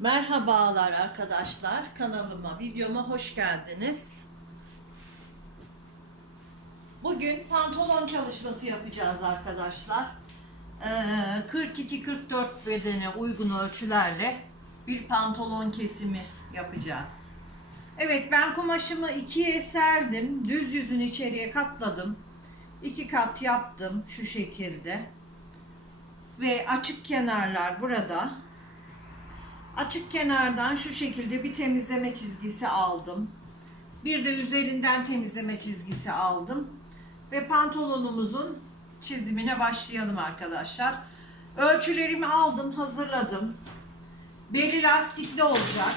Merhabalar arkadaşlar. Kanalıma, videoma hoş geldiniz. Bugün pantolon çalışması yapacağız arkadaşlar. Ee, 42-44 bedene uygun ölçülerle bir pantolon kesimi yapacağız. Evet ben kumaşımı ikiye serdim. Düz yüzünü içeriye katladım. İki kat yaptım şu şekilde. Ve açık kenarlar burada. Açık kenardan şu şekilde bir temizleme çizgisi aldım. Bir de üzerinden temizleme çizgisi aldım. Ve pantolonumuzun çizimine başlayalım arkadaşlar. Ölçülerimi aldım, hazırladım. Beli lastikli olacak.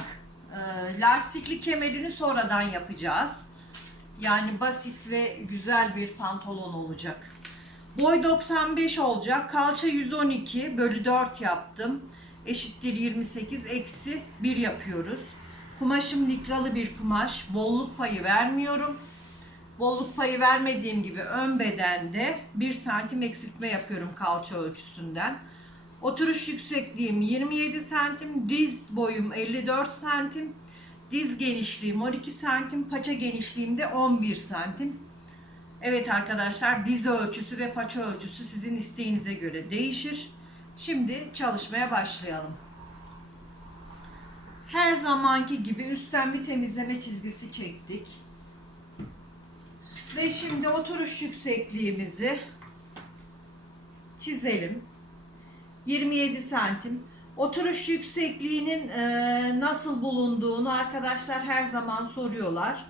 Ee, lastikli kemerini sonradan yapacağız. Yani basit ve güzel bir pantolon olacak. Boy 95 olacak. Kalça 112 bölü 4 yaptım. Eşittir 28 eksi 1 yapıyoruz. Kumaşım likralı bir kumaş. Bolluk payı vermiyorum. Bolluk payı vermediğim gibi ön bedende 1 santim eksiltme yapıyorum kalça ölçüsünden. Oturuş yüksekliğim 27 santim, diz boyum 54 santim, diz genişliğim 12 santim, paça genişliğim de 11 santim. Evet arkadaşlar diz ölçüsü ve paça ölçüsü sizin isteğinize göre değişir. Şimdi çalışmaya başlayalım. Her zamanki gibi üstten bir temizleme çizgisi çektik. Ve şimdi oturuş yüksekliğimizi çizelim. 27 santim. Oturuş yüksekliğinin e, nasıl bulunduğunu arkadaşlar her zaman soruyorlar.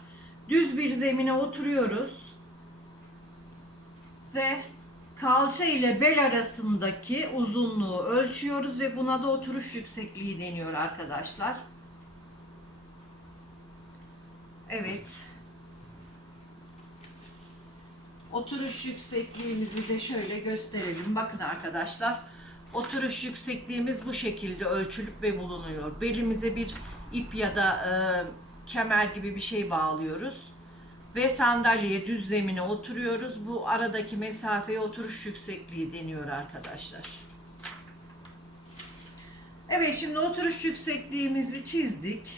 Düz bir zemine oturuyoruz ve kalça ile bel arasındaki uzunluğu ölçüyoruz ve buna da oturuş yüksekliği deniyor arkadaşlar. Evet. Oturuş yüksekliğimizi de şöyle gösterelim. Bakın arkadaşlar. Oturuş yüksekliğimiz bu şekilde ölçülüp ve bulunuyor. Belimize bir ip ya da e, kemer gibi bir şey bağlıyoruz ve sandalyeye düz zemine oturuyoruz. Bu aradaki mesafeye oturuş yüksekliği deniyor arkadaşlar. Evet şimdi oturuş yüksekliğimizi çizdik.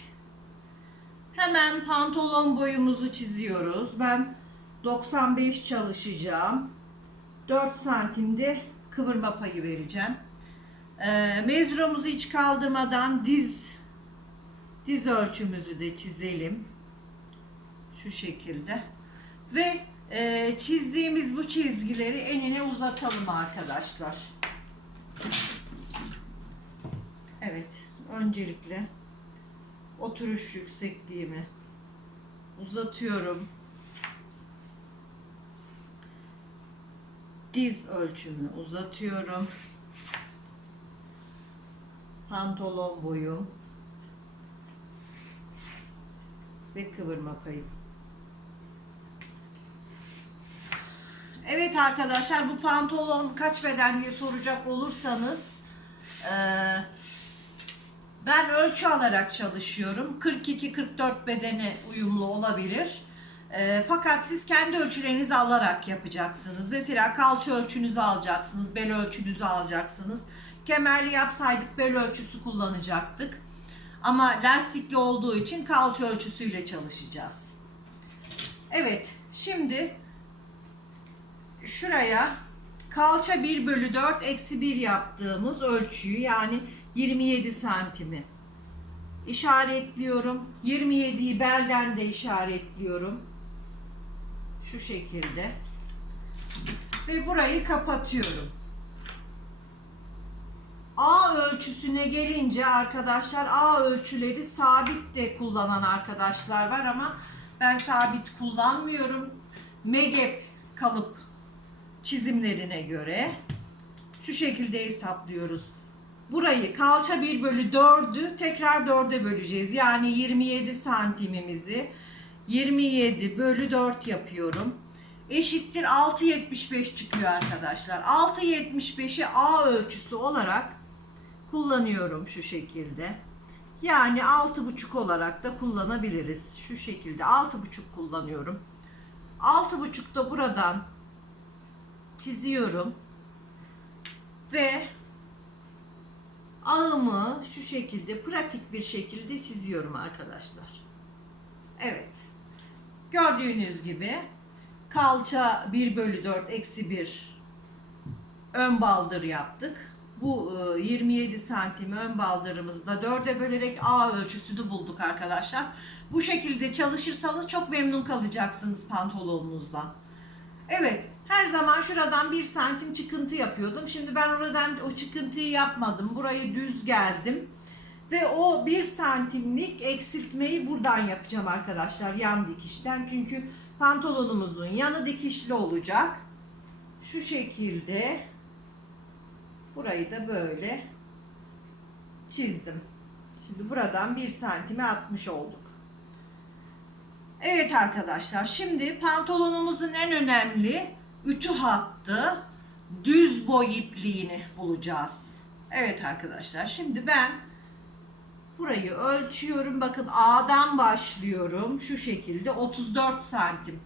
Hemen pantolon boyumuzu çiziyoruz. Ben 95 çalışacağım. 4 santimde kıvırma payı vereceğim. Ee, mezromuzu hiç kaldırmadan diz diz ölçümüzü de çizelim şu şekilde ve e, çizdiğimiz bu çizgileri enine uzatalım arkadaşlar. Evet, öncelikle oturuş yüksekliğimi uzatıyorum. Diz ölçümü uzatıyorum. Pantolon boyu ve kıvırma payı. Evet arkadaşlar bu pantolon kaç beden diye soracak olursanız eee, ben ölçü alarak çalışıyorum. 42-44 bedene uyumlu olabilir. Eee, fakat siz kendi ölçülerinizi alarak yapacaksınız. Mesela kalça ölçünüzü alacaksınız, bel ölçünüzü alacaksınız. Kemerli yapsaydık bel ölçüsü kullanacaktık. Ama lastikli olduğu için kalça ölçüsüyle çalışacağız. Evet, şimdi şuraya kalça 1 bölü 4 eksi 1 yaptığımız ölçüyü yani 27 santimi işaretliyorum. 27'yi belden de işaretliyorum. Şu şekilde. Ve burayı kapatıyorum. A ölçüsüne gelince arkadaşlar A ölçüleri sabit de kullanan arkadaşlar var ama ben sabit kullanmıyorum. Megep kalıp çizimlerine göre şu şekilde hesaplıyoruz. Burayı kalça 1 bölü 4'ü tekrar 4'e böleceğiz. Yani 27 santimimizi 27 bölü 4 yapıyorum. Eşittir 6.75 çıkıyor arkadaşlar. 6.75'i A ölçüsü olarak kullanıyorum şu şekilde. Yani 6.5 olarak da kullanabiliriz. Şu şekilde 6.5 kullanıyorum. 6.5 da buradan çiziyorum. Ve ağımı şu şekilde pratik bir şekilde çiziyorum arkadaşlar. Evet. Gördüğünüz gibi kalça 1 bölü 4 eksi 1 ön baldır yaptık. Bu e, 27 santim ön baldırımızı da 4'e bölerek A ölçüsünü bulduk arkadaşlar. Bu şekilde çalışırsanız çok memnun kalacaksınız pantolonunuzdan. Evet, her zaman şuradan 1 santim çıkıntı yapıyordum. Şimdi ben oradan o çıkıntıyı yapmadım. Burayı düz gerdim. Ve o 1 santimlik eksiltmeyi buradan yapacağım arkadaşlar yan dikişten. Çünkü pantolonumuzun yanı dikişli olacak. Şu şekilde burayı da böyle çizdim. Şimdi buradan 1 santime atmış olduk. Evet arkadaşlar şimdi pantolonumuzun en önemli ütü hattı düz boy ipliğini bulacağız. Evet arkadaşlar şimdi ben burayı ölçüyorum. Bakın A'dan başlıyorum. Şu şekilde 34 santim.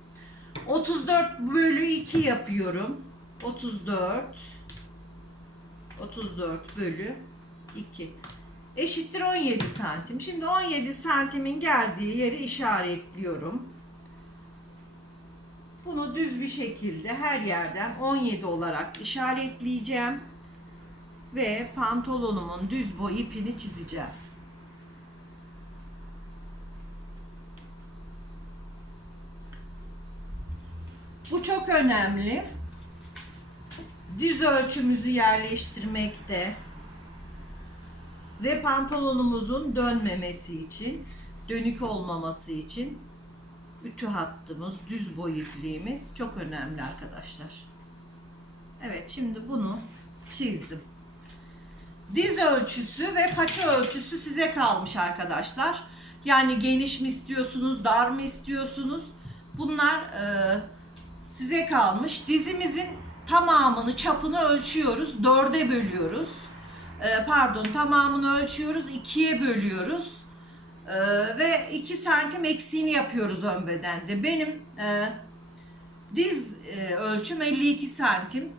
34 bölü 2 yapıyorum. 34 34 bölü 2 eşittir 17 santim. Şimdi 17 santimin geldiği yeri işaretliyorum. Bunu düz bir şekilde her yerden 17 olarak işaretleyeceğim. Ve pantolonumun düz boy ipini çizeceğim. Bu çok önemli. Diz ölçümüzü yerleştirmekte ve pantolonumuzun dönmemesi için, dönük olmaması için ütü hattımız, düz boy ipliğimiz çok önemli arkadaşlar. Evet, şimdi bunu çizdim. Diz ölçüsü ve paça ölçüsü size kalmış arkadaşlar. Yani geniş mi istiyorsunuz, dar mı istiyorsunuz? Bunlar e, size kalmış. Dizimizin tamamını, çapını ölçüyoruz. Dörde bölüyoruz. E, pardon, tamamını ölçüyoruz. ikiye bölüyoruz. E, ve 2 santim eksiğini yapıyoruz ön bedende. Benim e, diz e, ölçüm 52 santim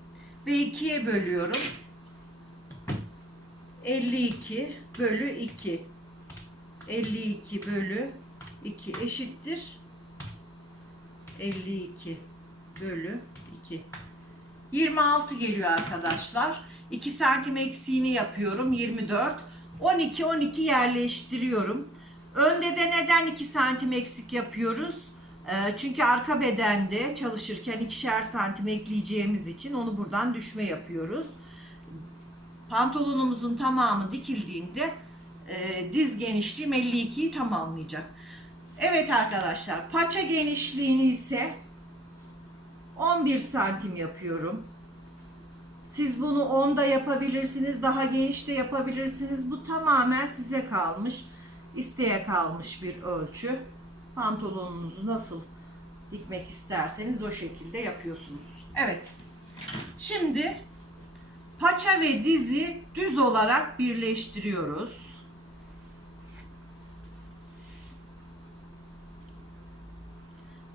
ve ikiye bölüyorum. 52 bölü 2 52 bölü 2 eşittir. 52 bölü 2 26 geliyor arkadaşlar. 2 santim eksiğini yapıyorum 24 12 12 yerleştiriyorum önde de neden 2 santim eksik yapıyoruz Ee, çünkü arka bedende çalışırken ikişer santim ekleyeceğimiz için onu buradan düşme yapıyoruz pantolonumuzun tamamı dikildiğinde e, diz genişliğim 52'yi tamamlayacak. Evet arkadaşlar paça genişliğini ise 11 santim yapıyorum. Siz bunu 10'da yapabilirsiniz, daha geniş de yapabilirsiniz. Bu tamamen size kalmış, isteğe kalmış bir ölçü. Pantolonunuzu nasıl dikmek isterseniz o şekilde yapıyorsunuz. Evet. Şimdi Paça ve dizi düz olarak birleştiriyoruz.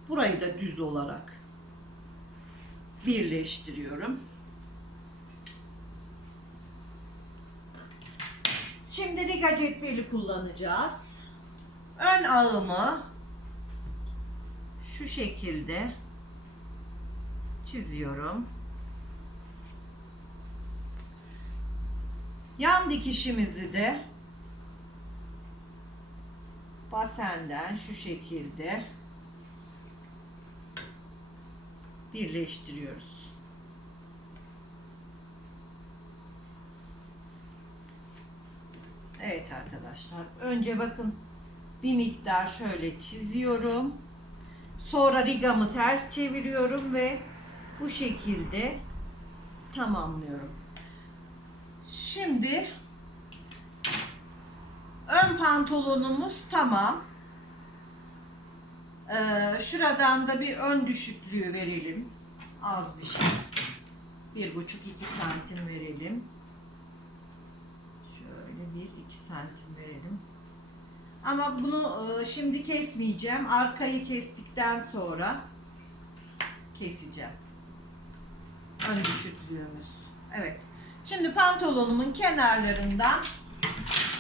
Burayı da düz olarak birleştiriyorum. Şimdi riga cetveli kullanacağız. Ön ağımı şu şekilde çiziyorum. Yan dikişimizi de basenden şu şekilde birleştiriyoruz. Evet arkadaşlar. Önce bakın bir miktar şöyle çiziyorum. Sonra rigamı ters çeviriyorum ve bu şekilde tamamlıyorum. Şimdi ön pantolonumuz tamam. Ee, şuradan da bir ön düşüklüğü verelim. Az bir şey. Bir buçuk iki santim verelim. Şöyle bir iki santim verelim. Ama bunu e, şimdi kesmeyeceğim. Arkayı kestikten sonra keseceğim. Ön düşüklüğümüz. Evet. Şimdi pantolonumun kenarlarından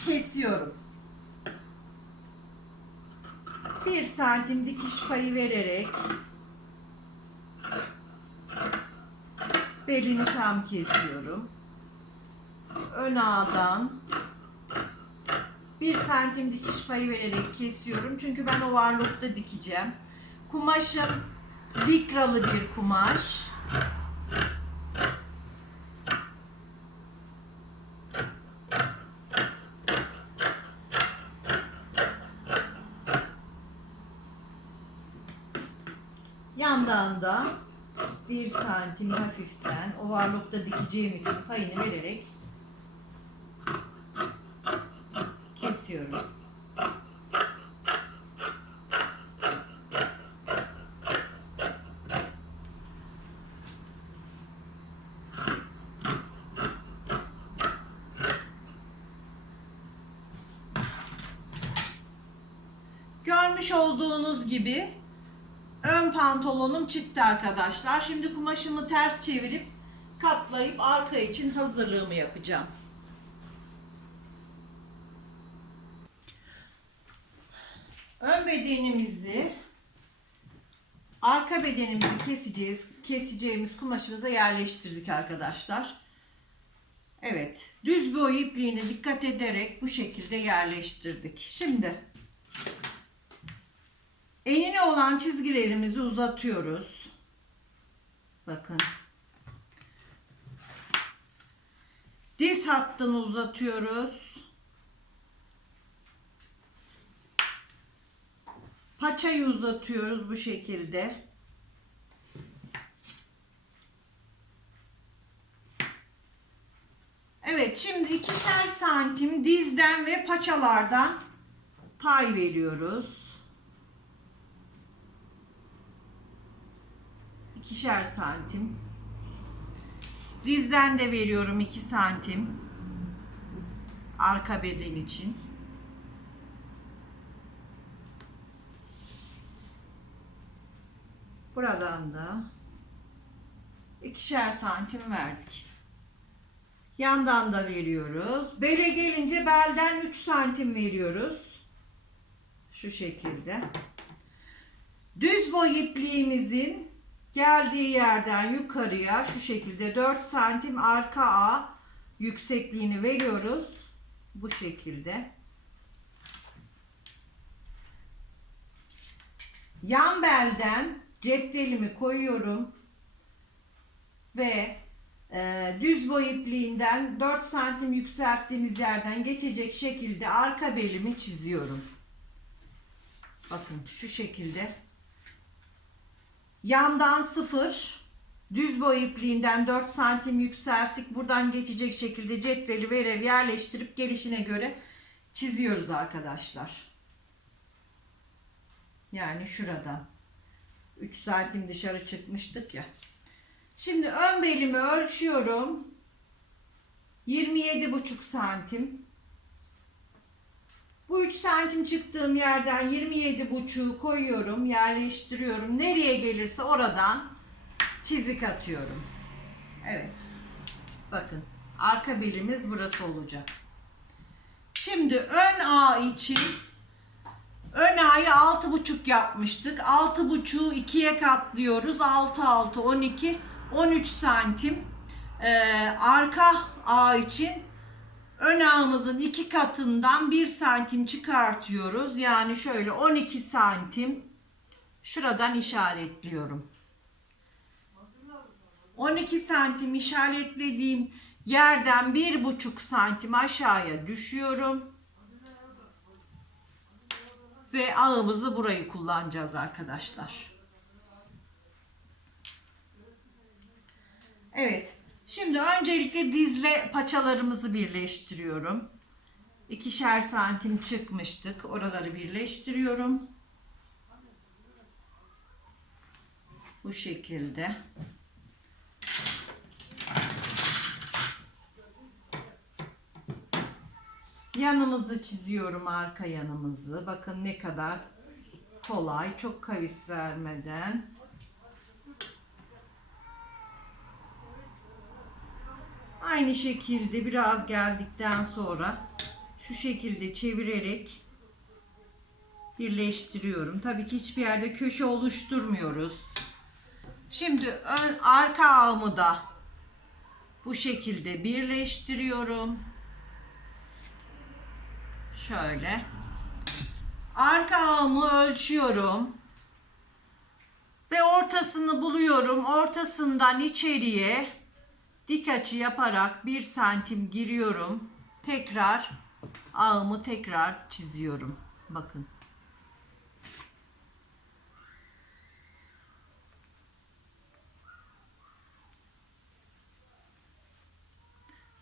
kesiyorum. 1 santim dikiş payı vererek belini tam kesiyorum. Ön ağdan 1 santim dikiş payı vererek kesiyorum. Çünkü ben overlock'ta dikeceğim. Kumaşım likralı bir kumaş. Yandan da 1 santim hafiften overlock'ta dikeceğim için payını vererek kesiyorum. Görmüş olduğunuz gibi ön pantolonum çıktı arkadaşlar. Şimdi kumaşımı ters çevirip katlayıp arka için hazırlığımı yapacağım. Ön bedenimizi arka bedenimizi keseceğiz. Keseceğimiz kumaşımıza yerleştirdik arkadaşlar. Evet. Düz boy ipliğine dikkat ederek bu şekilde yerleştirdik. Şimdi enine olan çizgilerimizi uzatıyoruz. Bakın. Diz hattını uzatıyoruz. Paçayı uzatıyoruz bu şekilde. Evet şimdi ikişer santim dizden ve paçalardan pay veriyoruz. İkişer santim. Dizden de veriyorum 2 santim. Arka beden için. Buradan da ikişer santim verdik. Yandan da veriyoruz. Bele gelince belden 3 santim veriyoruz. Şu şekilde. Düz boy ipliğimizin geldiği yerden yukarıya şu şekilde 4 santim arka ağ yüksekliğini veriyoruz. Bu şekilde. Yan belden ceptelimi koyuyorum ve e, düz boy ipliğinden 4 santim yükselttiğimiz yerden geçecek şekilde arka belimi çiziyorum. Bakın şu şekilde. Yandan 0 düz boy ipliğinden 4 santim yükselttik. Buradan geçecek şekilde cetveli vererek yerleştirip gelişine göre çiziyoruz arkadaşlar. Yani şuradan. 3 santim dışarı çıkmıştık ya. Şimdi ön belimi ölçüyorum. 27,5 santim. Bu 3 santim çıktığım yerden 27,5'u koyuyorum, yerleştiriyorum. Nereye gelirse oradan çizik atıyorum. Evet. Bakın arka belimiz burası olacak. Şimdi ön ağ için ön ağı 6,5 yapmıştık. 6,5'u 2'ye katlıyoruz. 6 6 12 13 santim. Ee, arka ağ için ön ağımızın iki katından 1 santim çıkartıyoruz. Yani şöyle 12 santim şuradan işaretliyorum. 12 santim işaretlediğim yerden 1,5 santim aşağıya düşüyorum. Ve ağımızı burayı kullanacağız arkadaşlar. Evet. Şimdi öncelikle dizle paçalarımızı birleştiriyorum. İkişer santim çıkmıştık. Oraları birleştiriyorum. Bu şekilde. Yanımızı çiziyorum arka yanımızı. Bakın ne kadar kolay. Çok kavis vermeden. Aynı şekilde biraz geldikten sonra şu şekilde çevirerek birleştiriyorum. Tabii ki hiçbir yerde köşe oluşturmuyoruz. Şimdi ön arka ağımı da bu şekilde birleştiriyorum. Şöyle. Arka ağımı ölçüyorum. Ve ortasını buluyorum. Ortasından içeriye dik açı yaparak bir santim giriyorum. Tekrar ağımı tekrar çiziyorum. Bakın.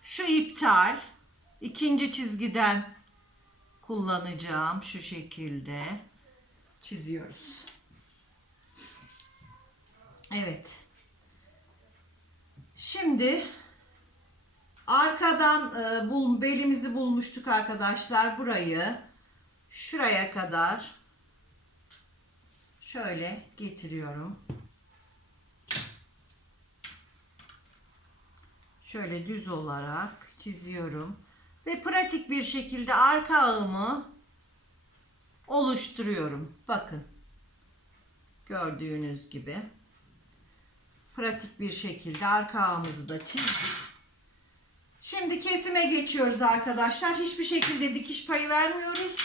Şu iptal. ikinci çizgiden kullanacağım. Şu şekilde çiziyoruz. Evet. Şimdi arkadan e, bul, belimizi bulmuştuk arkadaşlar. Burayı şuraya kadar şöyle getiriyorum. Şöyle düz olarak çiziyorum. Ve pratik bir şekilde arka ağımı oluşturuyorum. Bakın. Gördüğünüz gibi. Pratik bir şekilde arka ağımızı da çizdik. Şimdi kesime geçiyoruz arkadaşlar. Hiçbir şekilde dikiş payı vermiyoruz.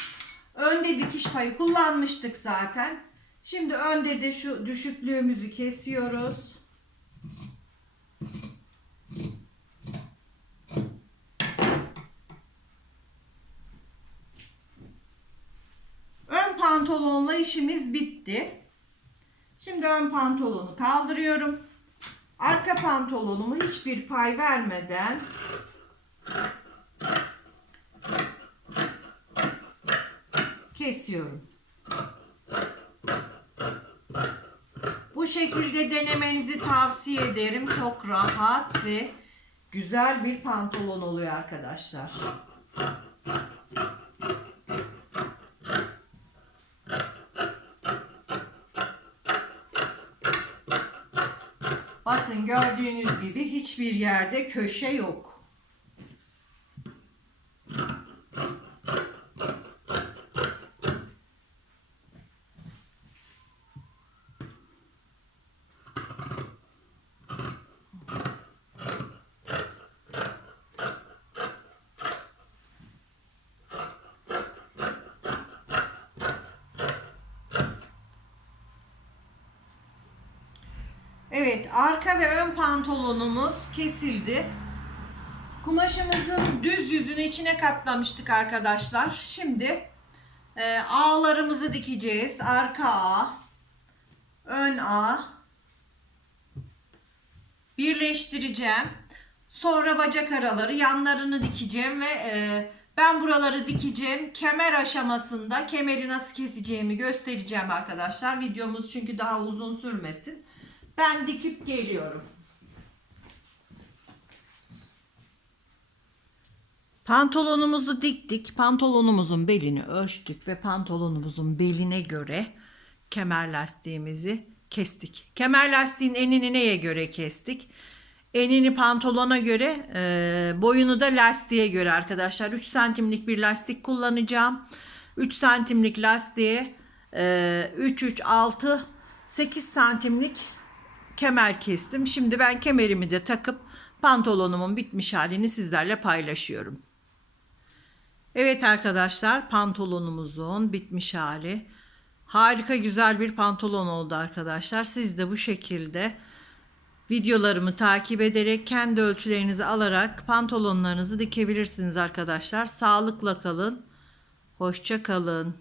Önde dikiş payı kullanmıştık zaten. Şimdi önde de şu düşüklüğümüzü kesiyoruz. Ön pantolonla işimiz bitti. Şimdi ön pantolonu kaldırıyorum. Arka pantolonumu hiçbir pay vermeden kesiyorum. Bu şekilde denemenizi tavsiye ederim. Çok rahat ve güzel bir pantolon oluyor arkadaşlar. Gördüğünüz gibi hiçbir yerde köşe yok. Evet, arka ve ön pantolonumuz kesildi. Kumaşımızın düz yüzünü içine katlamıştık arkadaşlar. Şimdi e, ağlarımızı dikeceğiz. Arka ağ, ön ağ birleştireceğim. Sonra bacak araları, yanlarını dikeceğim ve e, ben buraları dikeceğim. Kemer aşamasında kemeri nasıl keseceğimi göstereceğim arkadaşlar. Videomuz çünkü daha uzun sürmesin. Ben dikip geliyorum. Pantolonumuzu diktik. Pantolonumuzun belini ölçtük ve pantolonumuzun beline göre kemer lastiğimizi kestik. Kemer lastiğin enini neye göre kestik? Enini pantolona göre, e, boyunu da lastiğe göre arkadaşlar. 3 santimlik bir lastik kullanacağım. 3 santimlik lastiğe e, 3, 3, 6, 8 santimlik kemer kestim. Şimdi ben kemerimi de takıp pantolonumun bitmiş halini sizlerle paylaşıyorum. Evet arkadaşlar pantolonumuzun bitmiş hali. Harika güzel bir pantolon oldu arkadaşlar. Siz de bu şekilde videolarımı takip ederek kendi ölçülerinizi alarak pantolonlarınızı dikebilirsiniz arkadaşlar. Sağlıkla kalın. Hoşça kalın.